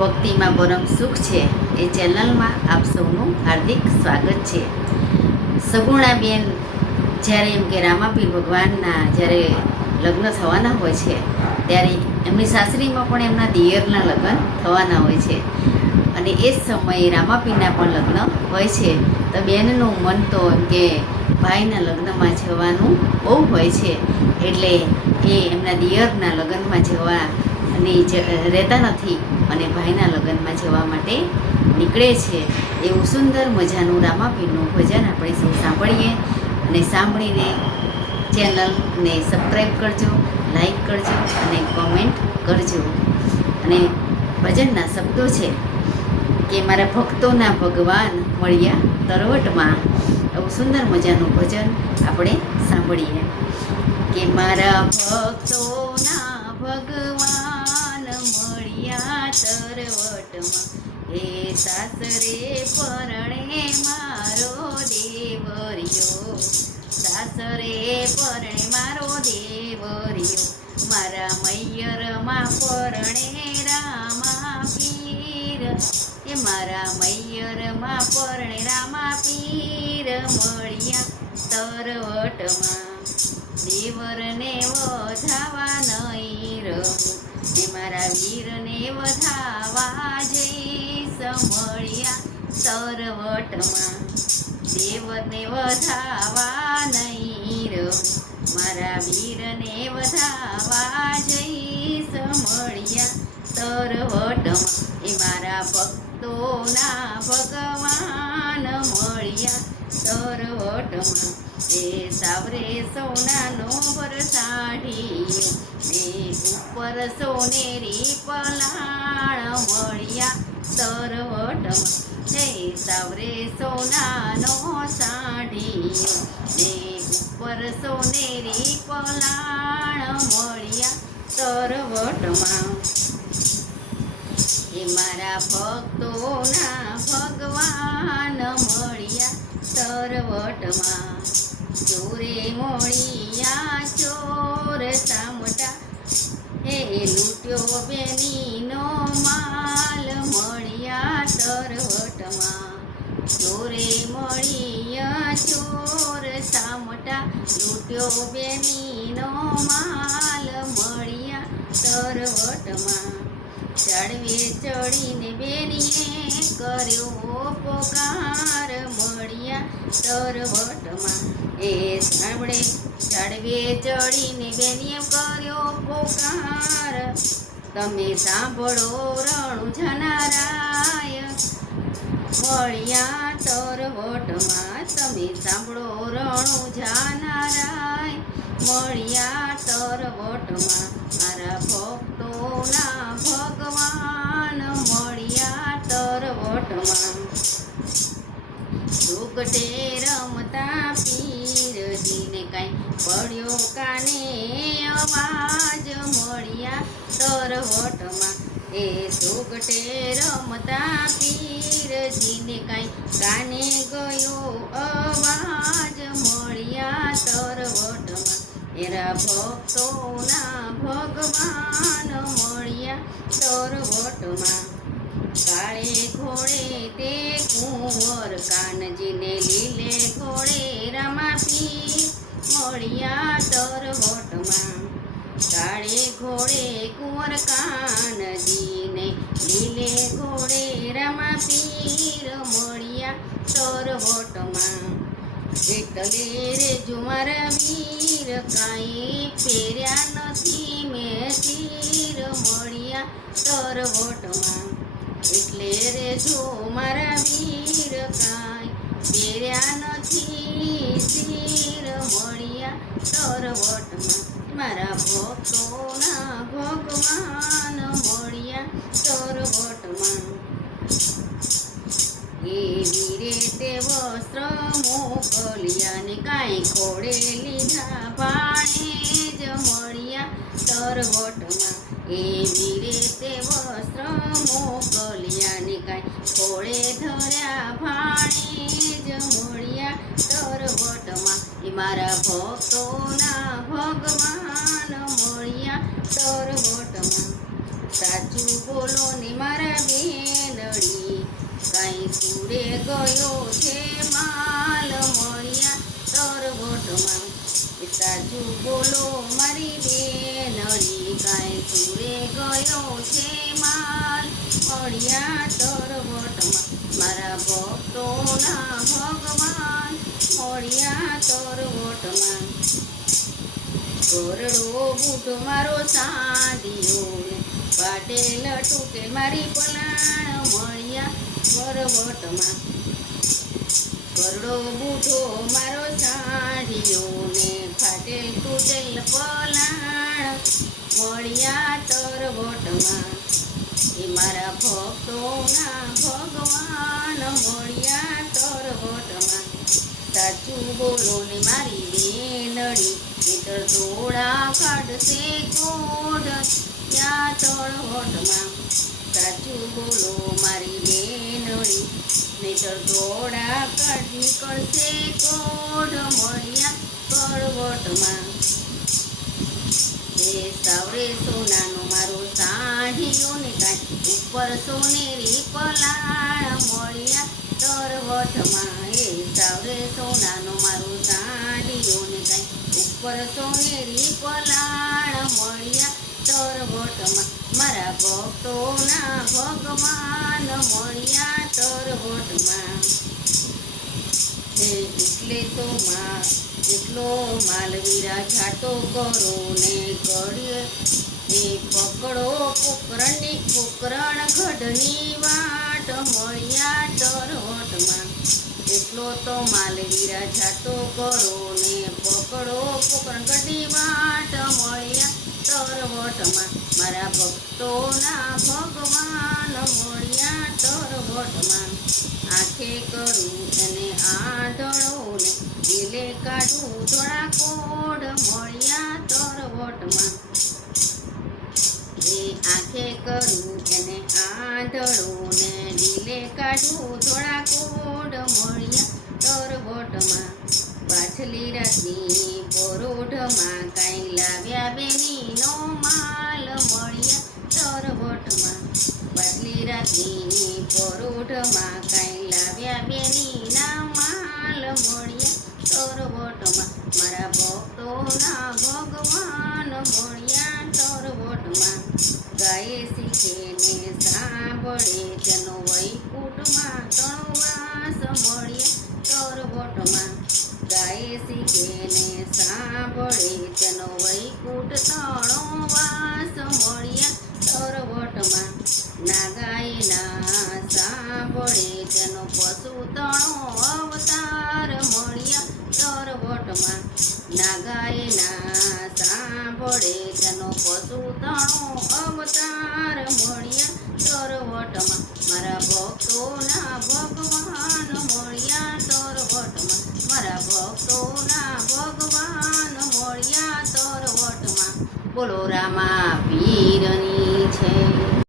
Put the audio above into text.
ભક્તિમાં પરમ સુખ છે એ ચેનલમાં આપ સૌનું હાર્દિક સ્વાગત છે. સગુણાબેન જ્યારે એમ કે રામાપીર ભગવાનના જ્યારે લગ્ન થવાના હોય છે ત્યારે એમની સાસરીમાં પણ એમના દિયરના લગ્ન થવાના હોય છે અને એ જ સમયે રામાપીરના પણ લગ્ન હોય છે. તો બેનનું મન તો એમ કે ભાઈના લગ્નમાં જવાનું બહુ હોય છે, એટલે એ એમના દિયરના લગ્નમાં જવાની રહેતા નથી અને ભાઈના લગ્નમાં જવા માટે નીકળે છે. એવું સુંદર મજાનું રામાપીરનું ભજન આપણે સૌ સાંભળીએ અને સાંભળીને ચેનલને સબસ્ક્રાઈબ કરજો, લાઈક કરજો અને કોમેન્ટ કરજો. અને ભજનના શબ્દો છે કે મારા ભક્તોના ભગવાન મળ્યા તરવટમાં. એવું સુંદર મજાનું ભજન આપણે સાંભળીએ કે મારા ભક્તોના ભગવાન મળ્યા તરવટમાં, એ સાસરે પરણે મારો દેવરિયો, સાસરે પરણે મારો દેવરિયો, મારા મૈયરમાં પરણે રામાપીર, એ મારા મૈયરમાં પરણે રામાપીર મળ્યા તરવટમાં, દેવરને વધાવા નહીં રહું, એ મારા વીરને વધાવા જઈશ મળ્યા તરવટમાં, દેવરને વધાવા નહીં રહું, મારા વીરને વધાવા જઈશ મળ્યા તરવટમાં, એ મારા ભક્તોના ભગવાન મળ્યા તરવટમાં, એ સાવરે સોનાનો વરસાઢીયો ને ઉપર સોનેરી પલાણ મળ્યા તરવટમાં, એ સાવરે સોનાનો સાઢીયો ને ઉપર સોનેરી પલાણ મળ્યા તરવટમાં, એ મારા ભક્તોના ભગવાન મળ્યા તરવટમાં, ચોરે મળ્યા ચોર સામટા, એ લૂંટ્યો બેનીનો માલ મળ્યા તરવટમાં, ચોરે મળ્યા ચોર સામટા, લૂંટ્યો બેનીનો માલ મળ્યા તરવટમાં, ચડવે ચડીને બેનીએ કર્યો પોકાર મળ્યા તરવટમાં, એ સાંભળે ચડવે ચડીને બેનીએ કર્યો પોકાર, તમે સાંભળો રણુજનારાય મળ્યા તરવટમાં, તમે સાંભળો રણુજનારાય મળ્યા તરવટમાં, મારા ભક્તોના ભગવાન મળ્યા તરવટમાં, સુગટે રમતા પીરજીને કાંઈ પડ્યો કાને અવાજ મળ્યા તરવટમાં, એ સુગટે રમતા પીરજીને કાંઈ કાને ગયો અવાજ મળ્યા તરવટમાં, એરા ભક્તોના ભગવાન મળ્યા તરવટમાં, કાળે ઘોડે તે કુંવર કાનજીને લીલે ઘોડે રામાપીર મળ્યા તરવટમાં, કાળે ઘોડે કુંવર કાનજીને લીલે ઘોડે રામાપીર મળ્યા તરવટમાં, એટલે રે જો મારા વીર કાંઈ પહેર્યા નથી મેં તીર મળ્યા તરવટમાં, એટલે રે જો મારા વીર કાંઈ પહેર્યા નથી તીર મળ્યા તરવટમાં, મારા ભક્તોના ભગવાન મળ્યા તરવટમાં, એવી રીતે વસ્ત્ર મોકલ્યા ને કાંઈ ખોડે લીધા ભાણે જ મળ્યા તરવટમાં, એવી રીતે વસ્ત્ર મોકલ્યા ને કાંઈ ખોળે ધર્યા ભાણે જ મળ્યા તરવટમાં, એ મારા ભક્તોના ભગવાન મળ્યા તરવટમાં, સાચું બોલો ને મારા સુરે ગયો છે માલ મળ્યા તરવટમાં. સાચું બોલો મારી બેનડી, કાંઈ સુરે ગયો છે માલ મળ્યા તરવટમાં. મારા ભક્તોના ભગવાન મળ્યા તરવટમાં. ઘરડો બૂઢો મારો સાંધિયો ને પાટેલ તૂટેલ મારી પલાણ મળ્યા તરવટમાં. ઘરડો બૂઢો મારો સાંધિયો ને ફાટેલ તૂટેલ પલાણ મળ્યા તરવટમાં. એ મારા ભક્તોના ભગવાન મળ્યા તરવટમાં. સાચું બોલો ને મારી બેનડી, ખેતર દોડા કાઢશે કોડ ત્યાં તળવટમાં. સાચું બોલો મારી બેનડી, નહીતર દોડા કાઢ નીકળશે કોડ મળ્યા તળવટમાં. એ સાવરે સોનાનો મારો સાંઢિયો ને કાંઈ ઉપર સોનેરી પલાણ મળ્યા તરવટમાં. એ સાવરે સોનાનો મારો સાંઢિયો ને કાંઈ ઉપર સોનેરી પલાણ મળ્યા તરવટમાં. મારા ભક્તોના ભગવાન મળ્યા તરવટમાં. એટલો માલવીરા જાતો કરો ને ઘડીએ એ પકડો પોકરણ ગઢની વાટ મળ્યા તરવટમાં. એટલો તો માલવીરા જાતો કરો ને પકડો પોકરણ ગઢની વાટ મળ્યા તરવટમાં. મારા ભક્તોના ભગવાન મળ્યા તરવટમાં. આંખે કરું એને આંધળો ને દિલે કાઢું થોડા કોડ મળ્યા તરવટમાં. એ આંખે કરું એને આંધળો ને દિલે કાઢું થોડા કોડ મળ્યા તરવટમાં. પાછલી રાતની પરોઢમાં કાંઈ લાવ્યા બેનીનો માલ મળ્યા તરવટમાં. પાછલી રાતની પરોઢમાં કાંઈ લાવ્યા બેનીના માલ મળ્યા તરવટમાં. મારા ભક્તોના ભગવાન મળ્યા તરવટમાં. ગાયે શીખે ને સાંભળે તેનો વૈકુંઠમાં તણવાસ મળ્યા તરવટમાં. ગાયે શીખે ને સાંભળે તેનો વૈકુંઠ તણવાસ મળ્યા તરવટમાં. ના ગાય ના સાંભળે તેનો પશુ તણો અવતાર મળ્યા તરવટમાં. ના ગાય ના સાંભળે તેનો પશુ તણો અવતાર મળ્યા તરવટમાં. મારા ભક્તોના ભગવાન મળ્યા તરવટમાં. મારા ભક્તોના ભગવાન મળ્યા તરવટમાં. બોલો રામા પીરની છે.